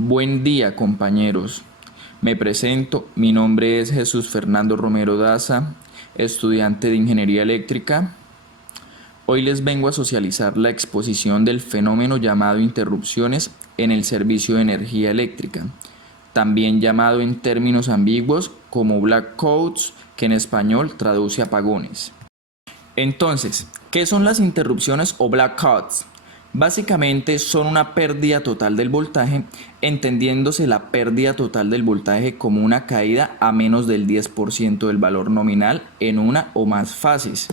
Buen día, compañeros. Me presento, mi nombre es Jesús Fernando Romero Daza, estudiante de Ingeniería Eléctrica. Hoy les vengo a socializar la exposición del fenómeno llamado interrupciones en el servicio de energía eléctrica, también llamado en términos ambiguos como blackouts, que en español traduce apagones. Entonces, ¿qué son las interrupciones o blackouts? Básicamente son una pérdida total del voltaje, entendiéndose la pérdida total del voltaje como una caída a menos del 10% del valor nominal en una o más fases.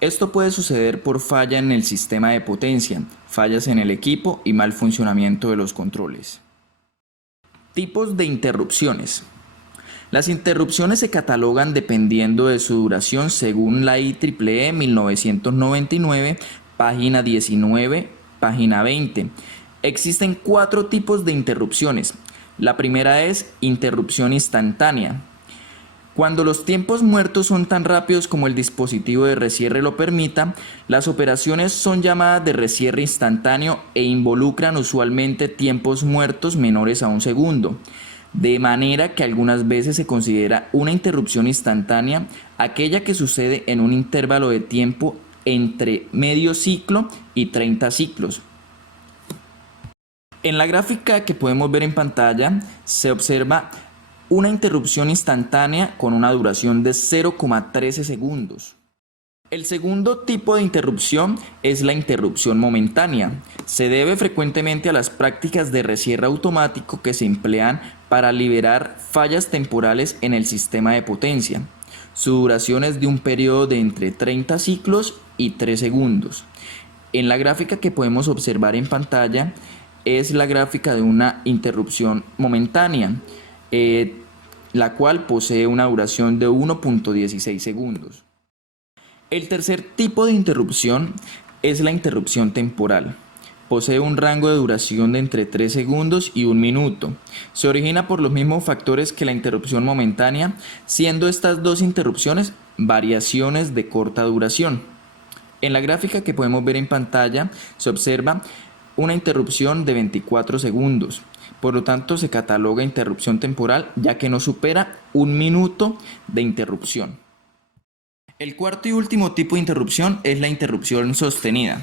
Esto puede suceder por falla en el sistema de potencia, fallas en el equipo y mal funcionamiento de los controles. Tipos de interrupciones. Las interrupciones se catalogan dependiendo de su duración según la IEEE 1999, página 19, página 20. Existen 4 tipos de interrupciones. La primera es interrupción instantánea. Cuando los tiempos muertos son tan rápidos como el dispositivo de recierre lo permita, las operaciones son llamadas de recierre instantáneo e involucran usualmente tiempos muertos menores a un segundo. De manera que algunas veces se considera una interrupción instantánea aquella que sucede en un intervalo de tiempo entre medio ciclo y 30 ciclos. En la gráfica que podemos ver en pantalla se observa una interrupción instantánea con una duración de 0,13 segundos. El segundo tipo de interrupción es la interrupción momentánea. Se debe frecuentemente a las prácticas de recierre automático que se emplean para liberar fallas temporales en el sistema de potencia. Su duración es de un periodo de entre 30 ciclos y 3 segundos. En la gráfica que podemos observar en pantalla es la gráfica de una interrupción momentánea, la cual posee una duración de 1.16 segundos. El tercer tipo de interrupción es la interrupción temporal. Posee un rango de duración de entre 3 segundos y 1 minuto. Se origina por los mismos factores que la interrupción momentánea, siendo estas dos interrupciones variaciones de corta duración. En la gráfica que podemos ver en pantalla se observa una interrupción de 24 segundos. Por lo tanto, se cataloga interrupción temporal ya que no supera 1 minuto de interrupción. El cuarto y último tipo de interrupción es la interrupción sostenida.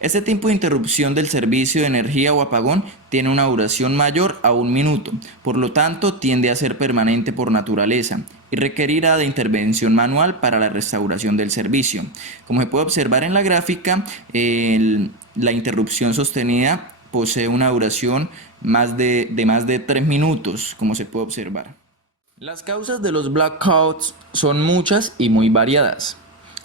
Este tipo de interrupción del servicio de energía o apagón tiene una duración mayor a 1 minuto, por lo tanto tiende a ser permanente por naturaleza y requerirá de intervención manual para la restauración del servicio. Como se puede observar en la gráfica, la interrupción sostenida posee una duración de más de 3 minutos, como se puede observar. Las causas de los blackouts son muchas y muy variadas.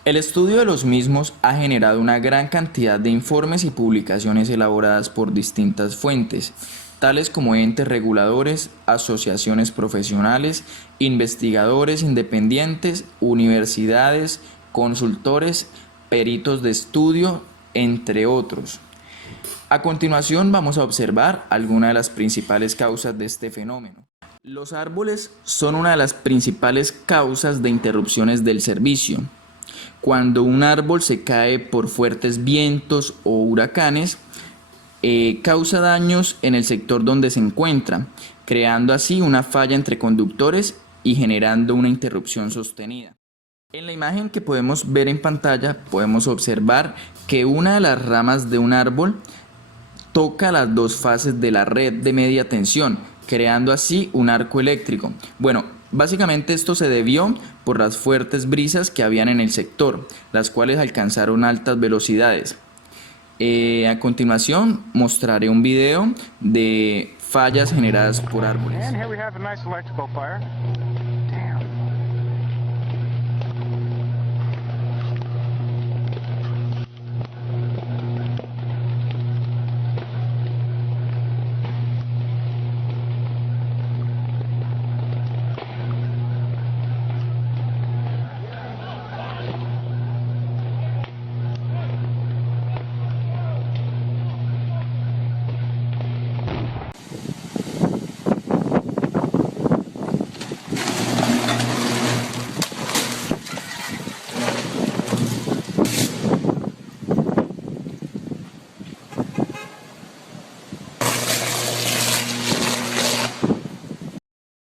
El estudio de los mismos ha generado una gran cantidad de informes y publicaciones elaboradas por distintas fuentes, tales como entes reguladores, asociaciones profesionales, investigadores independientes, universidades, consultores, peritos de estudio, entre otros. A continuación vamos a observar algunas de las principales causas de este fenómeno. Los árboles son una de las principales causas de interrupciones del servicio. Cuando un árbol se cae por fuertes vientos o huracanes, causa daños en el sector donde se encuentra, creando así una falla entre conductores y generando una interrupción sostenida. En la imagen que podemos ver en pantalla podemos observar que una de las ramas de un árbol toca las dos fases de la red de media tensión, creando así un arco eléctrico. Bueno, básicamente esto se debió por las fuertes brisas que habían en el sector, las cuales alcanzaron altas velocidades. A continuación mostraré un video de fallas generadas por árboles.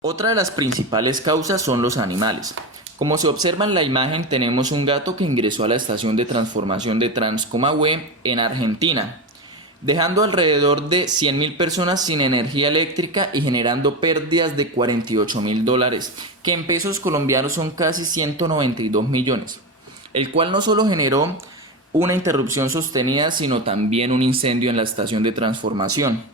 Otra de las principales causas son los animales. Como se observa en la imagen, tenemos un gato que ingresó a la estación de transformación de Transcomahue en Argentina, dejando alrededor de 100.000 personas sin energía eléctrica y generando pérdidas de $48.000, que en pesos colombianos son casi 192 millones, el cual no solo generó una interrupción sostenida, sino también un incendio en la estación de transformación.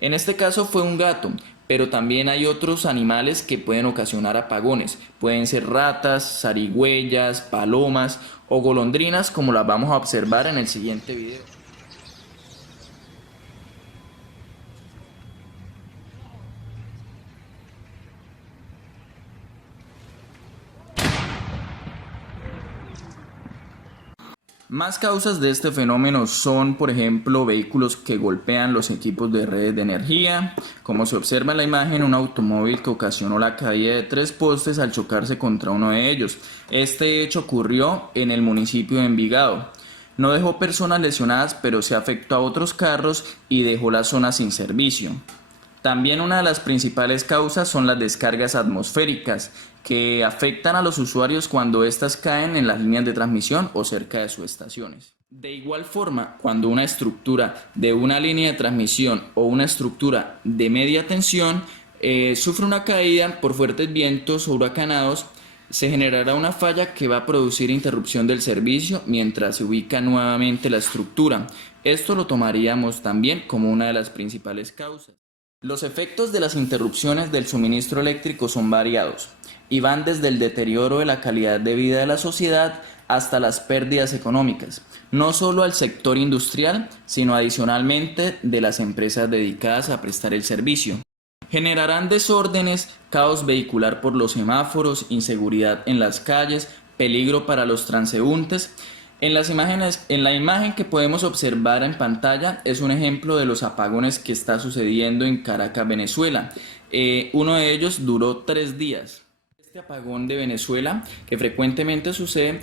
En este caso fue un gato, pero también hay otros animales que pueden ocasionar apagones. Pueden ser ratas, zarigüeyas, palomas o golondrinas, como las vamos a observar en el siguiente video. Más causas de este fenómeno son, por ejemplo, vehículos que golpean los equipos de redes de energía. Como se observa en la imagen, un automóvil que ocasionó la caída de 3 postes al chocarse contra uno de ellos. Este hecho ocurrió en el municipio de Envigado. No dejó personas lesionadas, pero se afectó a otros carros y dejó la zona sin servicio. También una de las principales causas son las descargas atmosféricas, que afectan a los usuarios cuando éstas caen en las líneas de transmisión o cerca de sus estaciones. De igual forma, cuando una estructura de una línea de transmisión o una estructura de media tensión sufre una caída por fuertes vientos o huracanados, se generará una falla que va a producir interrupción del servicio mientras se ubica nuevamente la estructura. Esto lo tomaríamos también como una de las principales causas. Los efectos de las interrupciones del suministro eléctrico son variados y van desde el deterioro de la calidad de vida de la sociedad hasta las pérdidas económicas, no solo al sector industrial, sino adicionalmente de las empresas dedicadas a prestar el servicio. Generarán desórdenes, caos vehicular por los semáforos, inseguridad en las calles, peligro para los transeúntes. En la imagen que podemos observar en pantalla es un ejemplo de los apagones que está sucediendo en Caracas, Venezuela. Uno de ellos duró 3 días. Este apagón de Venezuela, que frecuentemente sucede,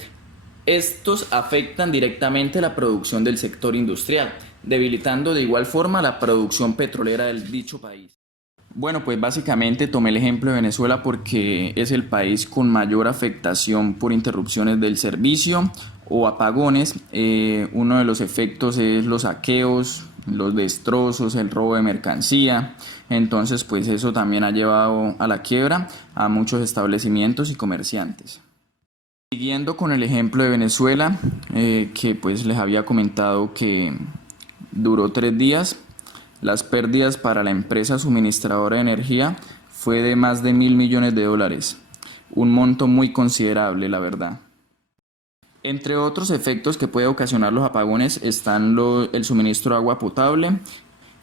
estos afectan directamente la producción del sector industrial, debilitando de igual forma la producción petrolera del dicho país. Bueno, pues básicamente tomé el ejemplo de Venezuela porque es el país con mayor afectación por interrupciones del servicio o apagones. Uno de los efectos es los saqueos, los destrozos, el robo de mercancía. Entonces, pues eso también ha llevado a la quiebra a muchos establecimientos y comerciantes. Siguiendo con el ejemplo de Venezuela, que pues les había comentado que duró 3 días. Las pérdidas para la empresa suministradora de energía fue de más de $1.000 millones, un monto muy considerable, la verdad. Entre otros efectos que puede ocasionar los apagones están el suministro de agua potable,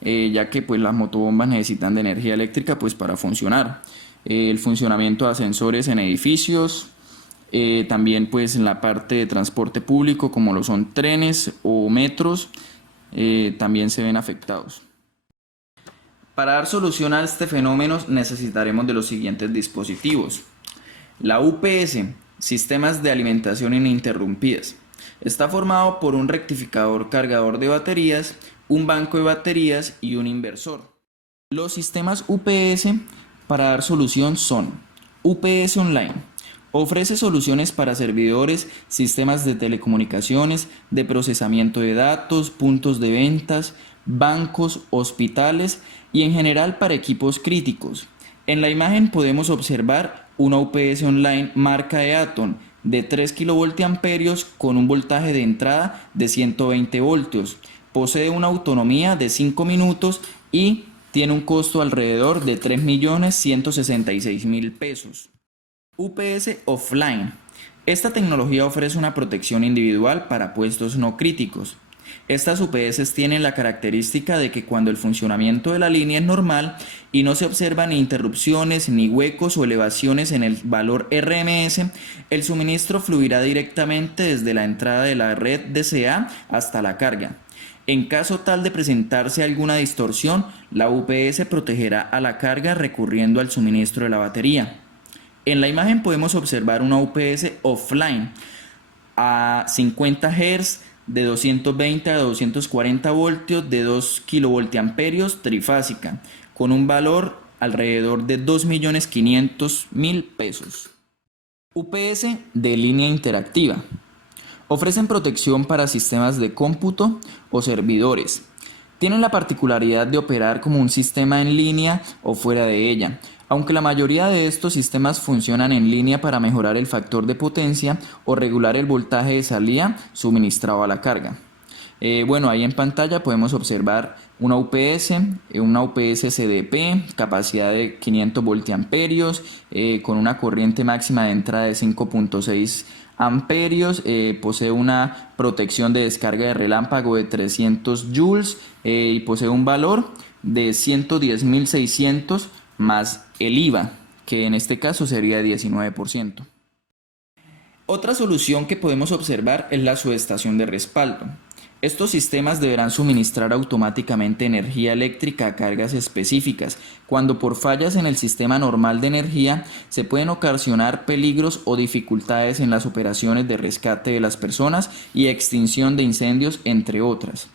ya que pues las motobombas necesitan de energía eléctrica pues para funcionar. El funcionamiento de ascensores en edificios, también pues en la parte de transporte público como lo son trenes o metros, también se ven afectados. Para dar solución a este fenómeno necesitaremos de los siguientes dispositivos. La UPS, Sistemas de Alimentación Ininterrumpidas. Está formado por un rectificador cargador de baterías, un banco de baterías y un inversor. Los sistemas UPS para dar solución son UPS Online. Ofrece soluciones para servidores, sistemas de telecomunicaciones, de procesamiento de datos, puntos de ventas, bancos, hospitales y en general para equipos críticos. En la imagen podemos observar una UPS Online marca Eaton de 3 kVA con un voltaje de entrada de 120 voltios. Posee una autonomía de 5 minutos y tiene un costo alrededor de 3.166.000 pesos. UPS Offline. Esta tecnología ofrece una protección individual para puestos no críticos. Estas UPS tienen la característica de que cuando el funcionamiento de la línea es normal y no se observan ni interrupciones, ni huecos o elevaciones en el valor RMS, el suministro fluirá directamente desde la entrada de la red DCA hasta la carga. En caso tal de presentarse alguna distorsión, la UPS protegerá a la carga recurriendo al suministro de la batería. En la imagen podemos observar una UPS offline a 50 Hz de 220 a 240 voltios de 2 kVA trifásica con un valor alrededor de 2.500.000 pesos. UPS de línea interactiva. Ofrecen protección para sistemas de cómputo o servidores. Tienen la particularidad de operar como un sistema en línea o fuera de ella, aunque la mayoría de estos sistemas funcionan en línea para mejorar el factor de potencia o regular el voltaje de salida suministrado a la carga. Bueno, ahí en pantalla podemos observar una UPS CDP, capacidad de 500 voltiamperios, con una corriente máxima de entrada de 5.6 amperios, posee una protección de descarga de relámpago de 300 joules y posee un valor de 110.600 más el IVA, que en este caso sería 19%. Otra solución que podemos observar es la subestación de respaldo. Estos sistemas deberán suministrar automáticamente energía eléctrica a cargas específicas, cuando por fallas en el sistema normal de energía se pueden ocasionar peligros o dificultades en las operaciones de rescate de las personas y extinción de incendios, entre otras.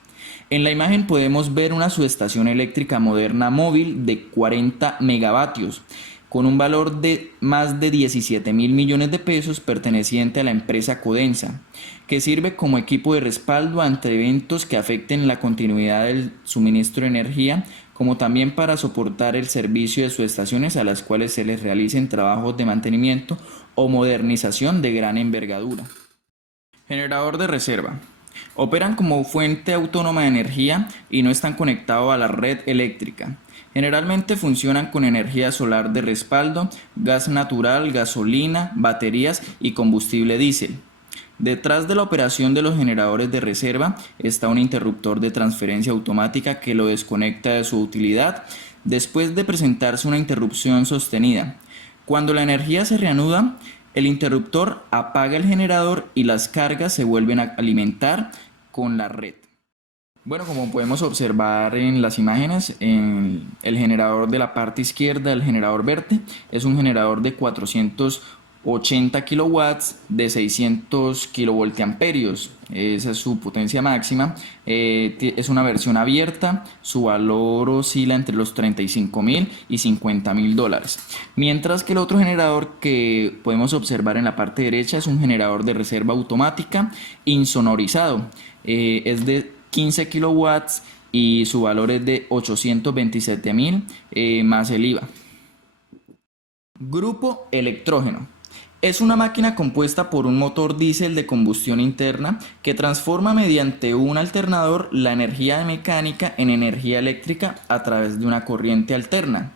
En la imagen podemos ver una subestación eléctrica moderna móvil de 40 megavatios, con un valor de más de 17.000 millones de pesos perteneciente a la empresa Codensa, que sirve como equipo de respaldo ante eventos que afecten la continuidad del suministro de energía, como también para soportar el servicio de subestaciones a las cuales se les realicen trabajos de mantenimiento o modernización de gran envergadura. Generador de reserva. Operan como fuente autónoma de energía y no están conectados a la red eléctrica. Generalmente funcionan con energía solar de respaldo, gas natural, gasolina, baterías y combustible diésel. Detrás de la operación de los generadores de reserva está un interruptor de transferencia automática que lo desconecta de su utilidad después de presentarse una interrupción sostenida. Cuando la energía se reanuda, el interruptor apaga el generador y las cargas se vuelven a alimentar con la red. Bueno, como podemos observar en las imágenes, el generador de la parte izquierda, el generador verde, es un generador de 480 kilowatts de 600 kilovoltiamperios. Esa es su potencia máxima. Es una versión abierta. Su valor oscila entre los $35.000 y $50.000. Mientras que el otro generador que podemos observar en la parte derecha es un generador de reserva automática insonorizado. Es de 15 kilowatts y su valor es de 827.000 más el IVA. Grupo electrógeno. Es una máquina compuesta por un motor diésel de combustión interna que transforma mediante un alternador la energía mecánica en energía eléctrica a través de una corriente alterna.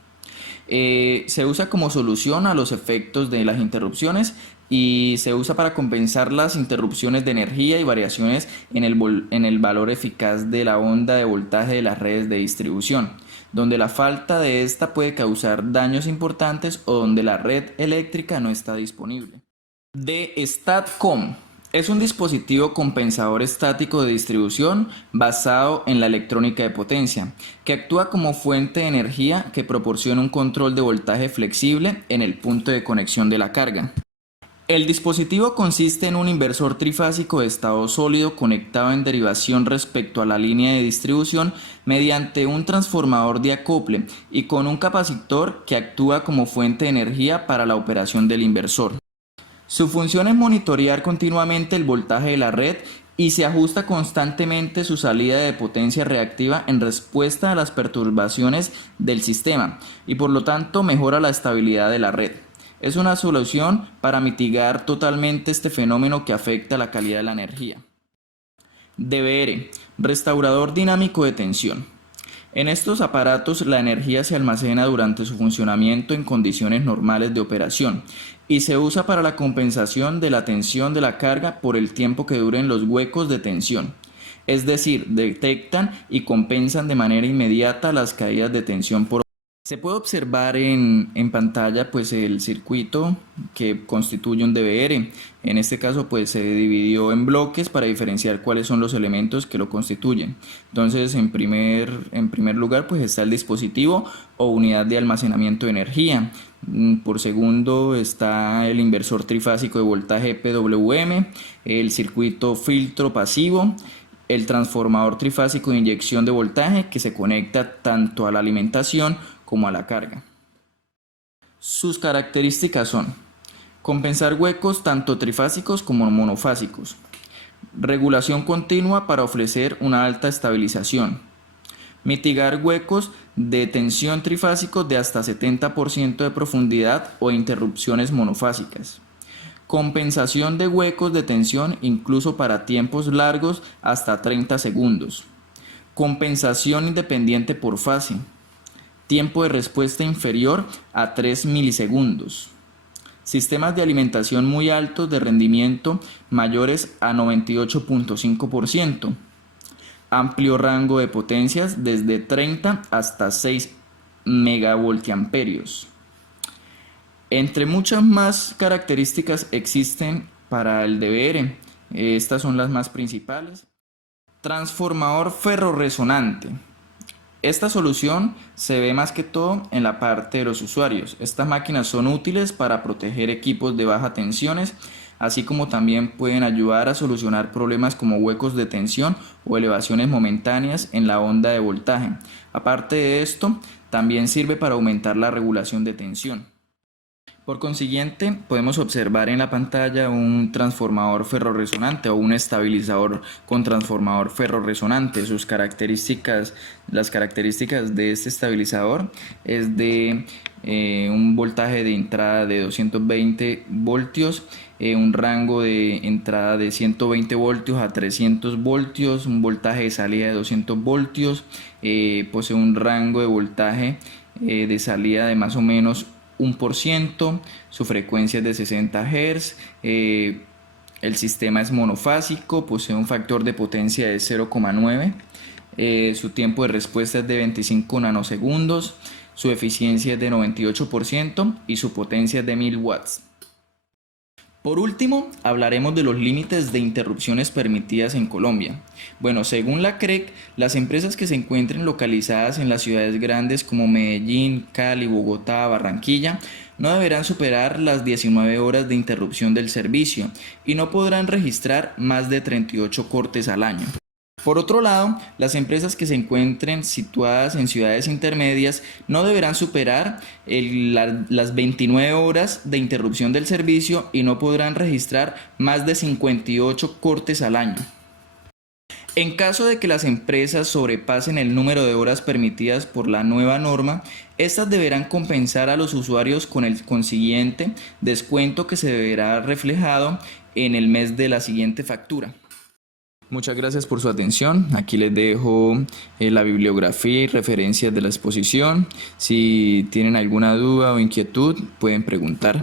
Se usa como solución a los efectos de las interrupciones y se usa para compensar las interrupciones de energía y variaciones en el valor eficaz de la onda de voltaje de las redes de distribución, donde la falta de esta puede causar daños importantes o donde la red eléctrica no está disponible. De STATCOM. Es un dispositivo compensador estático de distribución basado en la electrónica de potencia, que actúa como fuente de energía que proporciona un control de voltaje flexible en el punto de conexión de la carga. El dispositivo consiste en un inversor trifásico de estado sólido conectado en derivación respecto a la línea de distribución mediante un transformador de acople y con un capacitor que actúa como fuente de energía para la operación del inversor. Su función es monitorear continuamente el voltaje de la red y se ajusta constantemente su salida de potencia reactiva en respuesta a las perturbaciones del sistema y por lo tanto mejora la estabilidad de la red. Es una solución para mitigar totalmente este fenómeno que afecta la calidad de la energía. DVR, restaurador dinámico de tensión. En estos aparatos la energía se almacena durante su funcionamiento en condiciones normales de operación y se usa para la compensación de la tensión de la carga por el tiempo que duren los huecos de tensión. Es decir, detectan y compensan de manera inmediata las caídas de tensión por. Se puede observar en pantalla pues el circuito que constituye un DVR. En este caso pues se dividió en bloques para diferenciar cuáles son los elementos que lo constituyen. Entonces en primer lugar pues está el dispositivo o unidad de almacenamiento de energía. Por segundo está el inversor trifásico de voltaje PWM, el circuito filtro pasivo, el transformador trifásico de inyección de voltaje que se conecta tanto a la alimentación como a la carga. Sus características son compensar huecos tanto trifásicos como monofásicos, regulación continua para ofrecer una alta estabilización, mitigar huecos de tensión trifásicos de hasta 70% de profundidad o interrupciones monofásicas, compensación de huecos de tensión incluso para tiempos largos hasta 30 segundos, compensación independiente por fase, tiempo de respuesta inferior a 3 milisegundos, sistemas de alimentación muy altos de rendimiento mayores a 98.5%, amplio rango de potencias desde 30 hasta 6 megavoltiamperios. Entre muchas más características existen para el DVR. Estas son las más principales. Transformador ferrorresonante. Esta solución se ve más que todo en la parte de los usuarios. Estas máquinas son útiles para proteger equipos de baja tensiones, así como también pueden ayudar a solucionar problemas como huecos de tensión o elevaciones momentáneas en la onda de voltaje. Aparte de esto, también sirve para aumentar la regulación de tensión. Por consiguiente, podemos observar en la pantalla un transformador ferrorresonante o un estabilizador con transformador ferrorresonante. Sus características, las características de este estabilizador es de un voltaje de entrada de 220 voltios, un rango de entrada de 120 voltios a 300 voltios, un voltaje de salida de 200 voltios, posee un rango de voltaje de salida de más o menos 1%, su frecuencia es de 60 Hz, el sistema es monofásico, posee un factor de potencia de 0,9, su tiempo de respuesta es de 25 nanosegundos, su eficiencia es de 98% y su potencia es de 1000 watts. Por último, hablaremos de los límites de interrupciones permitidas en Colombia. Bueno, según la CREC, las empresas que se encuentren localizadas en las ciudades grandes como Medellín, Cali, Bogotá, Barranquilla, no deberán superar las 19 horas de interrupción del servicio y no podrán registrar más de 38 cortes al año. Por otro lado, las empresas que se encuentren situadas en ciudades intermedias no deberán superar las 29 horas de interrupción del servicio y no podrán registrar más de 58 cortes al año. En caso de que las empresas sobrepasen el número de horas permitidas por la nueva norma, estas deberán compensar a los usuarios con el consiguiente descuento que se verá reflejado en el mes de la siguiente factura. Muchas gracias por su atención. Aquí les dejo la bibliografía y referencias de la exposición. Si tienen alguna duda o inquietud, pueden preguntar.